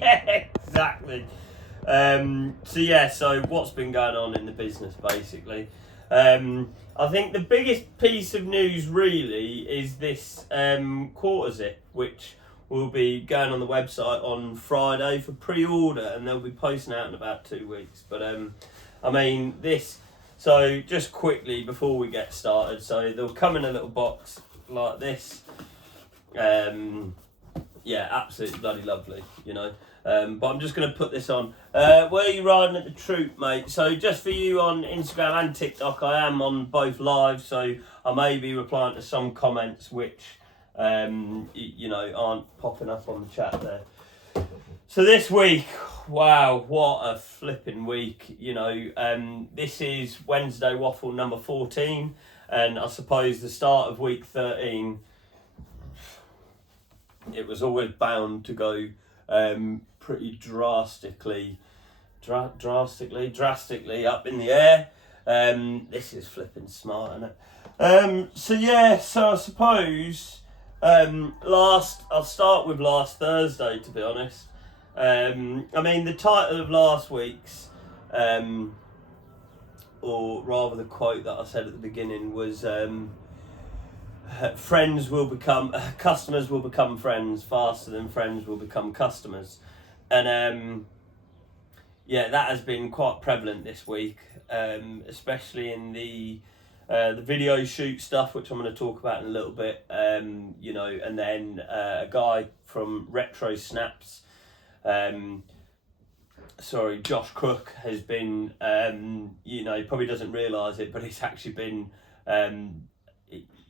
Yeah, exactly. So what's been going on in the business basically? I think the biggest piece of news really is this quarter zip, which will be going on the website on Friday for pre-order, and they'll be posting out in about 2 weeks. But I mean this. So just quickly before we get started, so they'll come in a little box like this. Yeah, absolutely bloody lovely, you know. But I'm just going to put this on. Where are you riding at the Troop, mate? So just for you on Instagram and TikTok, I am on both live, so I may be replying to some comments which, you know, aren't popping up on the chat there. So this week, wow, what a flipping week, you know. This is Wednesday Waffle number 14, and I suppose the start of week 13, it was always bound to go pretty drastically up in the air. This is flipping smart, isn't it? So I suppose I'll start with last Thursday, to be honest. I mean, the title of last week's, or rather the quote that I said at the beginning was customers will become friends faster than friends will become customers. And that has been quite prevalent this week, especially in the video shoot stuff, which I'm going to talk about in a little bit. You know, and then a guy from Retro Snaps, Josh Crook, has been, you know, he probably doesn't realise it, but he's actually been,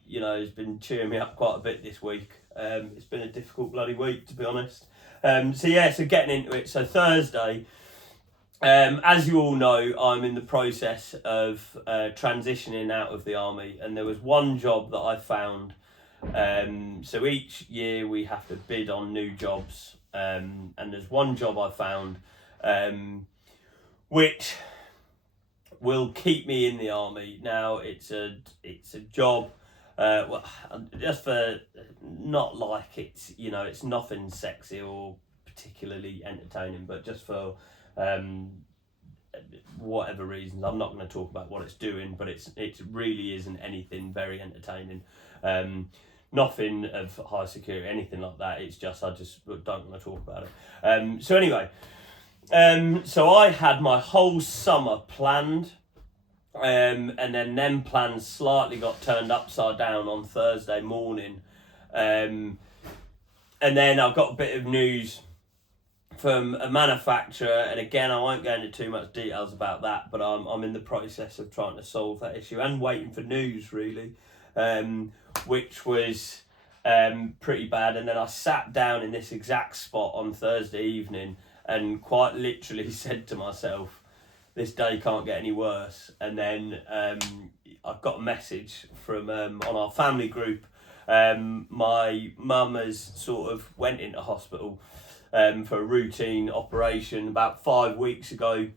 you know, has been cheering me up quite a bit this week. It's been a difficult bloody week, to be honest. So getting into it. So Thursday, as you all know, I'm in the process of transitioning out of the army, and there was one job that I found. So each year we have to bid on new jobs, and there's one job I found which will keep me in the army. Now it's a job. Just for not like it's, you know, it's nothing sexy or particularly entertaining, but just for whatever reasons, I'm not going to talk about what it's doing, but it really isn't anything very entertaining. Nothing of high security, anything like that. It's just I just don't want to talk about it. So anyway, so I had my whole summer planned. And then them plans slightly got turned upside down on Thursday morning. And then I've got a bit of news from a manufacturer, and again I won't go into too much details about that, but I'm in the process of trying to solve that issue and waiting for news really, which was pretty bad. And then I sat down in this exact spot on Thursday evening and quite literally said to myself, this day can't get any worse. And then I got a message from on our family group. My mum has sort of went into hospital for a routine operation about 5 weeks ago,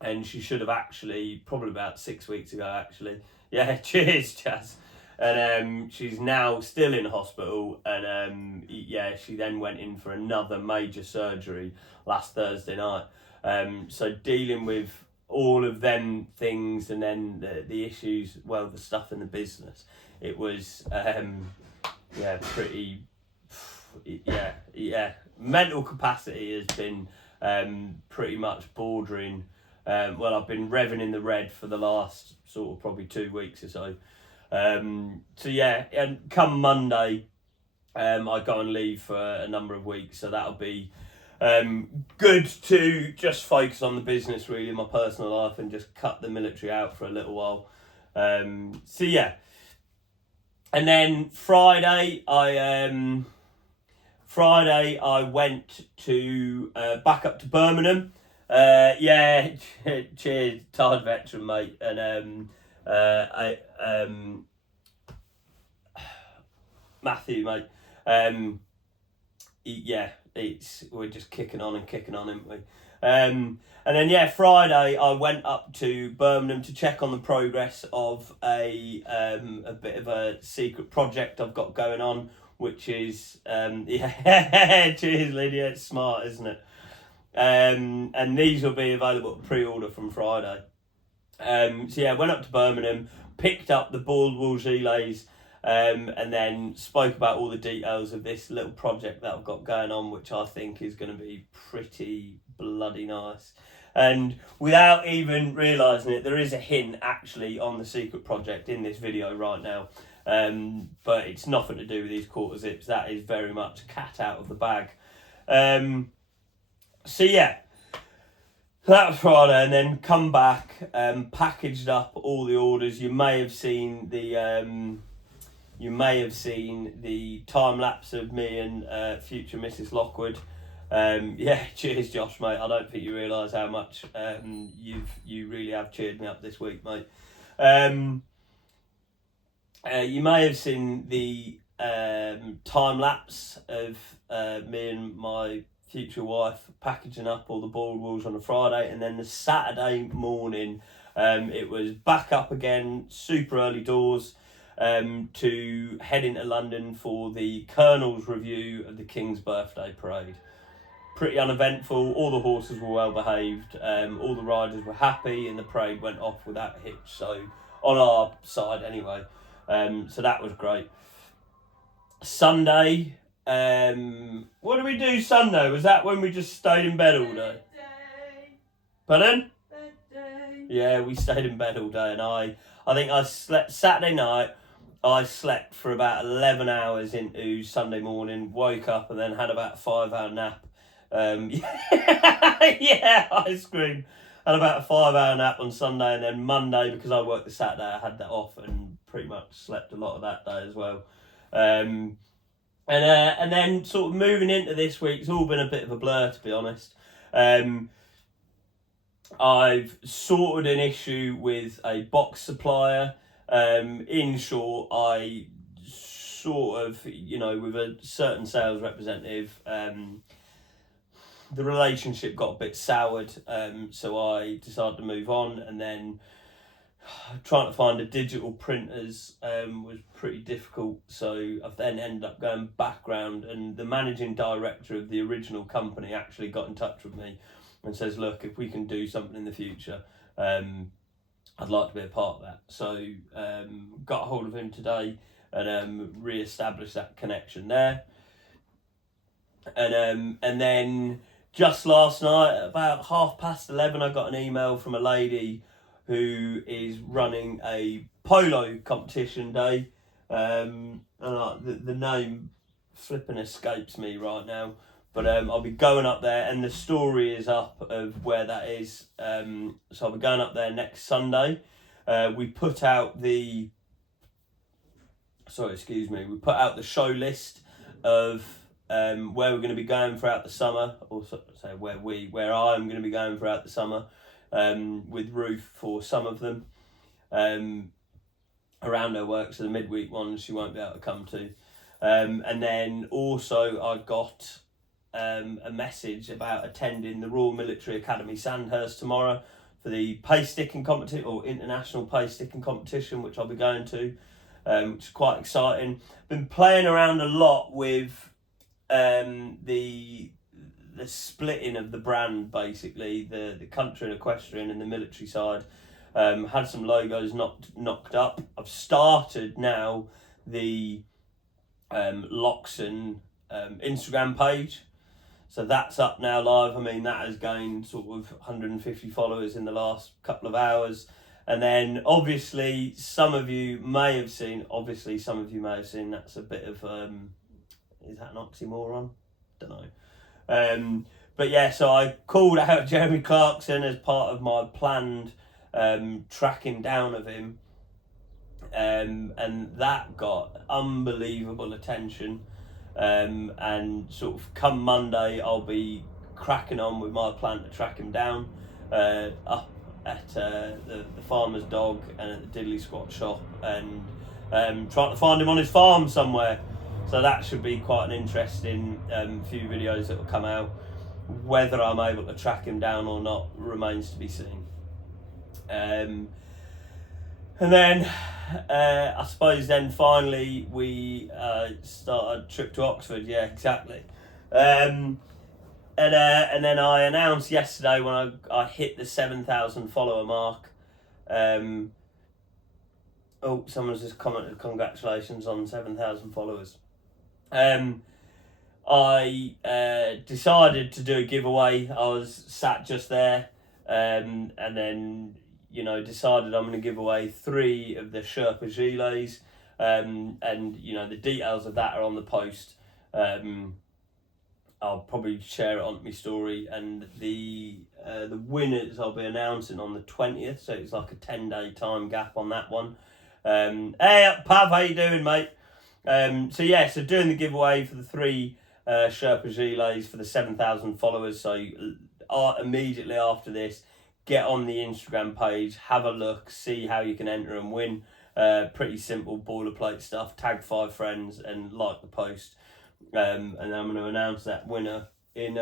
and she should have actually probably about 6 weeks ago actually. Yeah, cheers, Jazz. And she's now still in hospital, and she then went in for another major surgery last Thursday night. So dealing with all of them things, and then the issues, well, the stuff in the business, it was pretty, mental capacity has been pretty much bordering. I've been revving in the red for the last sort of probably 2 weeks or so. And come Monday, I go and leave for a number of weeks, so that'll be good to just focus on the business really, my personal life, and just cut the military out for a little while. And then Friday I went to back up to Birmingham. Cheers, tired veteran, mate. And Matthew, mate. We're just kicking on, aren't we? And then Friday I went up to Birmingham to check on the progress of a bit of a secret project I've got going on which is yeah, cheers Lydia, it's smart, isn't it? And these will be available pre-order from Friday. So yeah, went up to Birmingham, picked up the bald wool gilets, and then spoke about all the details of this little project that I've got going on, which I think is going to be pretty bloody nice. And without even realising it, there is a hint actually on the secret project in this video right now. But it's nothing to do with these quarter zips. That is very much cat out of the bag. So yeah, that was Friday, and then come back, packaged up all the orders. You may have seen the time lapse of me and future Mrs. Lockwood. Yeah, cheers, Josh, mate. I don't think you realise how much you really have cheered me up this week, mate. You may have seen the time lapse of me and my future wife packaging up all the bald wools on a Friday, and then the Saturday morning it was back up again, super early doors, to head into London for the Colonel's review of the King's Birthday Parade. Pretty uneventful, all the horses were well behaved, all the riders were happy, and the parade went off without a hitch, so on our side anyway. So that was great. Sunday, what did we do Sunday? Was that when we just stayed in bed all day? Pardon? Yeah, we stayed in bed all day, and I think I slept Saturday night. I slept for about 11 hours into Sunday morning, woke up and then had about a 5-hour nap. Yeah, ice cream. Had about a 5-hour nap on Sunday, and then Monday, because I worked the Saturday, I had that off and pretty much slept a lot of that day as well. And then sort of moving into this week, it's all been a bit of a blur, to be honest. I've sorted an issue with a box supplier. In short, I sort of, with a certain sales representative, the relationship got a bit soured, so I decided to move on, and then trying to find a digital printers was pretty difficult, so I've then ended up going background, and the managing director of the original company actually got in touch with me and says, look, if we can do something in the future, I'd like to be a part of that. So got a hold of him today and re-established that connection there. And then just last night, about 11:30, I got an email from a lady who is running a polo competition day. And the name flipping escapes me right now. But I'll be going up there, and the story is up of where that is. So I'll be going up there next Sunday. We put out the show list of where we're going to be going throughout the summer, or say where I'm going to be going throughout the summer, with Ruth for some of them, around her work. So the midweek ones she won't be able to come to, and then also I got a message about attending the Royal Military Academy Sandhurst tomorrow for the pace sticking competition, or international pace sticking competition, which I'll be going to, which is quite exciting. Been playing around a lot with the splitting of the brand, basically the country and equestrian and the military side. Had some logos knocked up. I've started now the LOXEN Instagram page. So that's up now live. I mean, that has gained sort of 150 followers in the last couple of hours. And then obviously some of you may have seen, that's a bit of, is that an oxymoron? Don't know. But yeah, so I called out Jeremy Clarkson as part of my planned tracking down of him. And that got unbelievable attention. And sort of come Monday, I'll be cracking on with my plan to track him down up at the farmer's dog and at the Diddley Squat shop, and trying to find him on his farm somewhere. So that should be quite an interesting few videos that will come out. Whether I'm able to track him down or not remains to be seen. And then I suppose then finally we started a trip to Oxford. Yeah, exactly. And then I announced yesterday when I hit the 7,000 follower mark. Oh, someone's just commented congratulations on 7,000 followers. I decided to do a giveaway. I was sat just there, and then decided I'm going to give away 3 of the Sherpa gilets, and the details of that are on the post. I'll probably share it on my story, and the winners I'll be announcing on the 20th, so it's like a 10-day time gap on that one. Hey, Pav, how you doing, mate? So doing the giveaway for the 3 Sherpa gilets for the 7,000 followers. So immediately after this, get on the Instagram page, have a look, see how you can enter and win. Pretty simple boilerplate stuff. Tag 5 friends and like the post. And I'm going to announce that winner in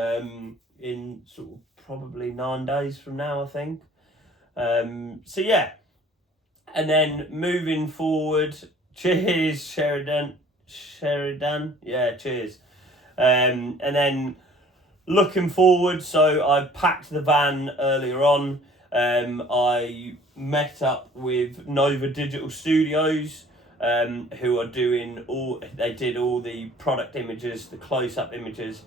sort of probably 9 days from now, I think. And then moving forward, cheers, Sheridan. Yeah, cheers. And then looking forward, so I packed the van earlier on. I met up with Nova Digital Studios, who are doing they did all the product images, the close-up images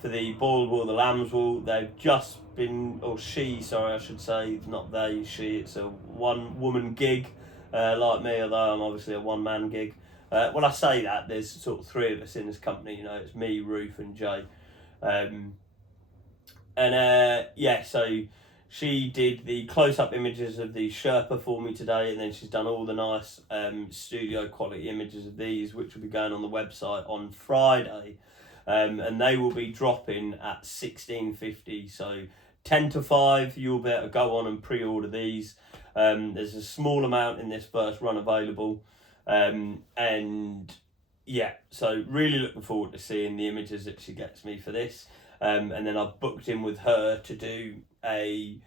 for the boiled wool, the lamb's wool. They've just been, or she, sorry, I should say, not they, she. It's a one-woman gig, like me, although I'm obviously a one-man gig. When I say that, there's sort of 3 of us in this company. It's me, Ruth, and Jay. So she did the close-up images of the Sherpa for me today, and then she's done all the nice studio quality images of these, which will be going on the website on Friday, and they will be dropping at 16.50. So 10 to 5, you'll be able to go on and pre-order these. There's a small amount in this first run available, so really looking forward to seeing the images that she gets me for this. And then I've booked in with her to do a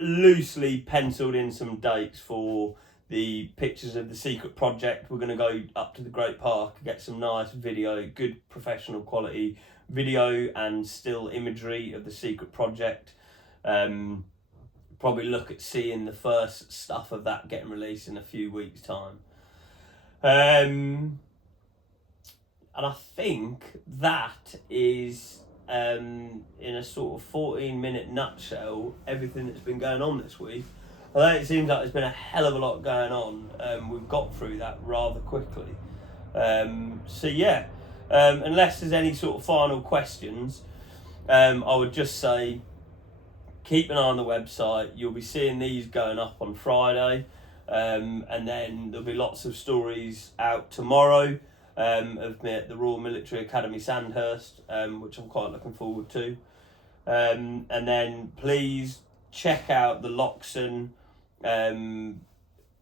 loosely penciled in some dates for the pictures of the secret project. We're going to go up to the Great Park, get some nice video, good professional quality video and still imagery of the secret project. Probably look at seeing the first stuff of that getting released in a few weeks' time. And I think that is, in a sort of 14-minute nutshell, everything that's been going on this week. Although it seems like there's been a hell of a lot going on, we've got through that rather quickly. Unless there's any sort of final questions, I would just say keep an eye on the website. You'll be seeing these going up on Friday, and then there'll be lots of stories out tomorrow of me at the Royal Military Academy Sandhurst, which I'm quite looking forward to. And then please check out the LOXEN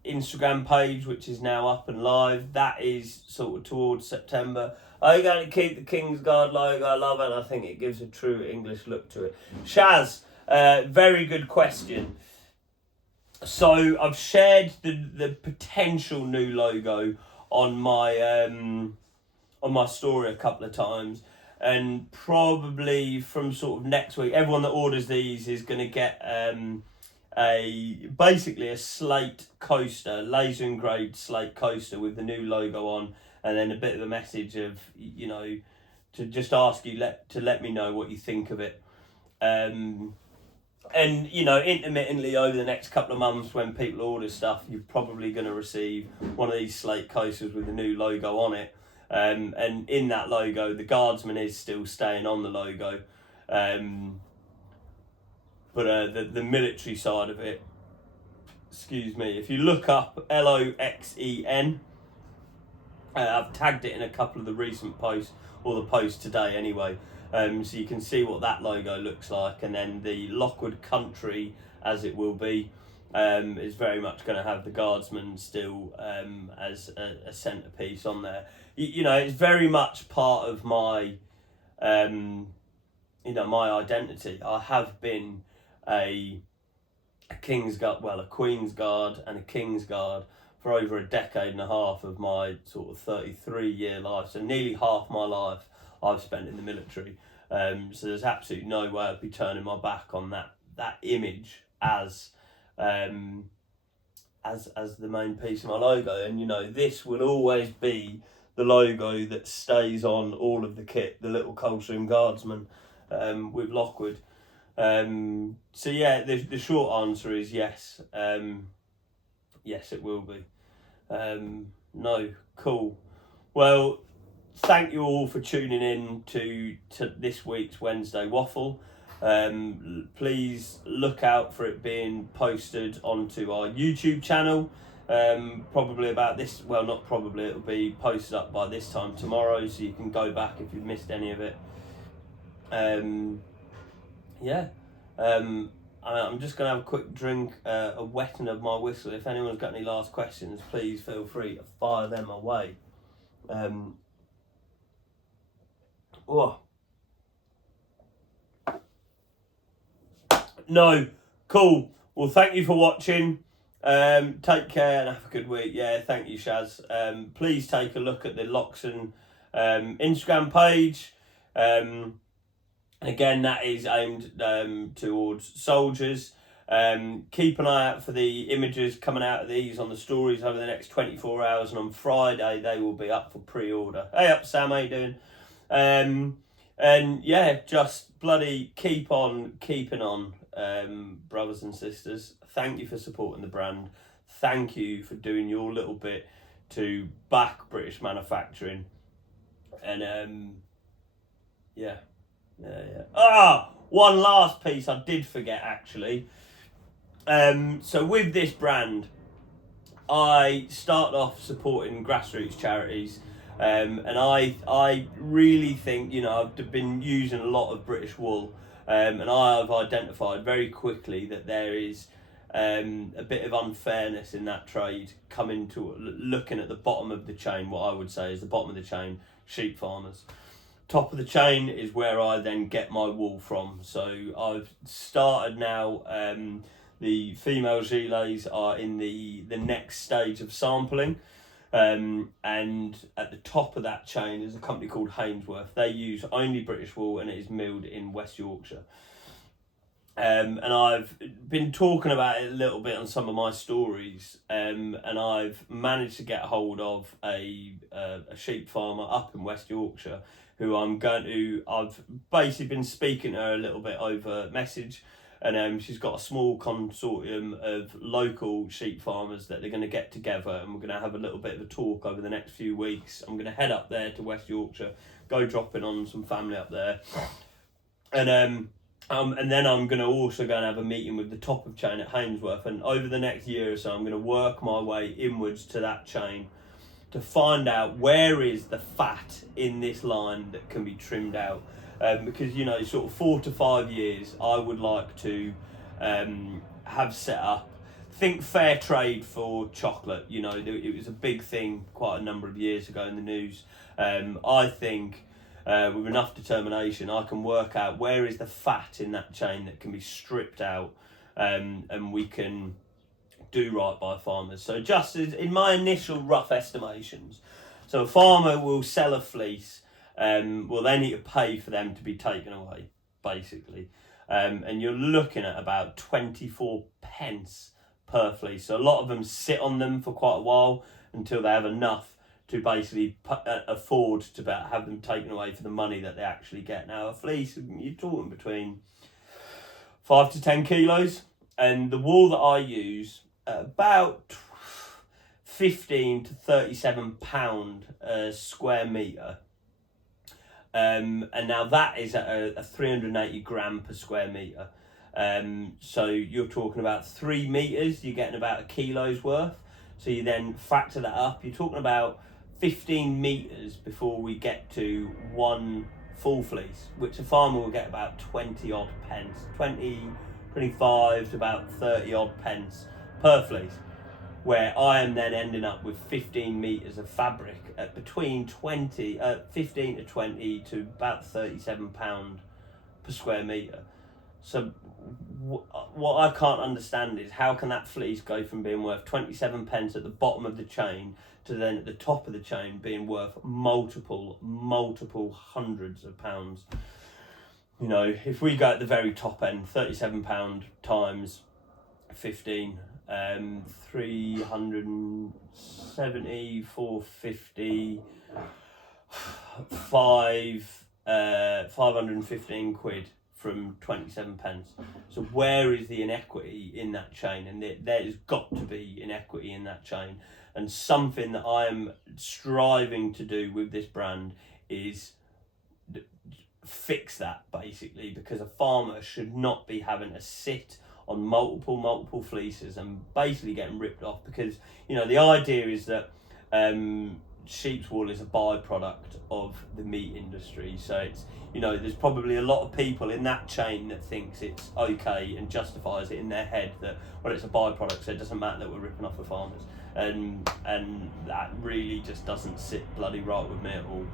Instagram page, which is now up and live. That is sort of towards September. Are you going to keep the Kingsguard logo? I love it. I think it gives a true English look to it. Shaz, very good question. So I've shared the potential new logo on my story a couple of times, and probably from sort of next week, everyone that orders these is going to get basically a slate coaster, laser engraved slate coaster with the new logo on, and then a bit of a message of to just ask you to let me know what you think of it. And intermittently over the next couple of months, when people order stuff, you're probably going to receive one of these slate coasters with the new logo on it. And in that logo, the Guardsman is still staying on the logo. But the military side of it, excuse me, if you look up LOXEN, I've tagged it in a couple of the recent posts, or the post today anyway. So you can see what that logo looks like, and then the Lockwood Country, as it will be, is very much going to have the Guardsman still as a centrepiece on there. It's very much part of my, my identity. I have been a King's Guard, well, a Queen's Guard and a King's Guard for over a decade and a half of my sort of 33-year life. So nearly half my life I've spent in the military. So there's absolutely no way I'd be turning my back on that image as the main piece of my logo. And, you know, this will always be the logo that stays on all of the kit, the little Coldstream Guardsman with Lockwood. So yeah, the short answer is yes. Yes, it will be. No, cool. Well, thank you all for tuning in to this week's Wednesday Waffle. Please look out for it being posted onto our YouTube channel. Probably about this, well, not probably, it'll be posted up by this time tomorrow, so you can go back if you've missed any of it. Yeah. I'm just going to have a quick drink, a wetting of my whistle. If anyone's got any last questions, please feel free to fire them away. No, cool. Well, thank you for watching. Take care and have a good week. Yeah, thank you, Shaz. Please take a look at the LOXEN Instagram page. Again, that is aimed towards soldiers. Keep an eye out for the images coming out of these on the stories over the next 24 hours, and on Friday they will be up for pre-order. Hey up, Sam, how you doing? And yeah, just bloody keep on keeping on, brothers and sisters. Thank you for supporting the brand. Thank you for doing your little bit to back British manufacturing. And yeah. One last piece I did forget, actually. So with this brand, I started off supporting grassroots charities, and I really think, you know, I've been using a lot of British wool, and I've identified very quickly that there is a bit of unfairness in that trade coming to looking at the bottom of the chain. What I would say is the bottom of the chain, sheep farmers. Top of the chain is where I then get my wool from. So I've started now, the female gilets are in the next stage of sampling. And at the top of that chain is a company called Hainsworth. They use only British wool and it is milled in West Yorkshire. And I've been talking about it a little bit on some of my stories, and I've managed to get hold of a sheep farmer up in West Yorkshire who I've basically been speaking to her a little bit over message, and she's got a small consortium of local sheep farmers that they're going to get together, and we're going to have a little bit of a talk over the next few weeks. I'm going to head up there to West Yorkshire, go dropping on some family up there, and then I'm going to also go and have a meeting with the top of chain at Hainsworth, and over the next year or so I'm going to work my way inwards to that chain to find out where is the fat in this line that can be trimmed out, because, you know, sort of 4 to 5 years I would like to have set up. Think fair trade for chocolate. You know, it was a big thing quite a number of years ago in the news. I think with enough determination I can work out where is the fat in that chain that can be stripped out, and we can do right by farmers. So just as in my initial rough estimations, so a farmer will sell a fleece, well, they need to pay for them to be taken away, basically, and you're looking at about 24 pence per fleece. So a lot of them sit on them for quite a while until they have enough to basically afford to have them taken away for the money that they actually get. Now a fleece, you're talking between 5 to 10 kilos, and the wool that I use, about 15 to 37 pound a square metre, and now that is at a 380 gram per square metre, so you're talking about 3 metres, you're getting about a kilo's worth. So you then factor that up, you're talking about 15 metres before we get to one full fleece, which a farmer will get about 20 odd pence, 25 to about 30 odd pence per fleece, where I am then ending up with 15 metres of fabric at between 15 to 20 to about £37 per square metre. So what I can't understand is how can that fleece go from being worth 27 pence at the bottom of the chain to then at the top of the chain being worth multiple hundreds of pounds. You know, if we go at the very top end, £37 times 15, 370, 450, 515 quid from 27 pence. So where is the inequity in that chain? And there's got to be inequity in that chain. And something that I am striving to do with this brand is fix that, basically, because a farmer should not be having to sit on multiple fleeces and basically getting ripped off, because, you know, the idea is that sheep's wool is a byproduct of the meat industry. So it's, you know, there's probably a lot of people in that chain that thinks it's okay and justifies it in their head that, well, it's a byproduct, so it doesn't matter that we're ripping off the farmers, and that really just doesn't sit bloody right with me at all.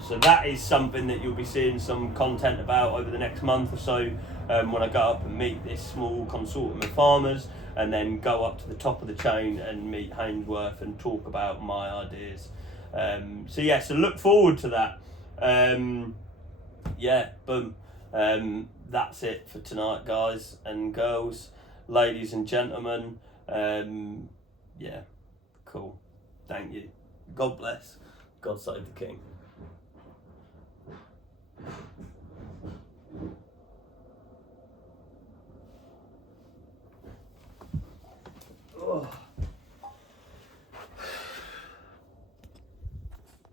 So that is something that you'll be seeing some content about over the next month or so, when I go up and meet this small consortium of farmers, and then go up to the top of the chain and meet Hainsworth and talk about my ideas. So look forward to that. Boom. That's it for tonight, guys and girls, ladies and gentlemen. Cool. Thank you. God bless. God save the King.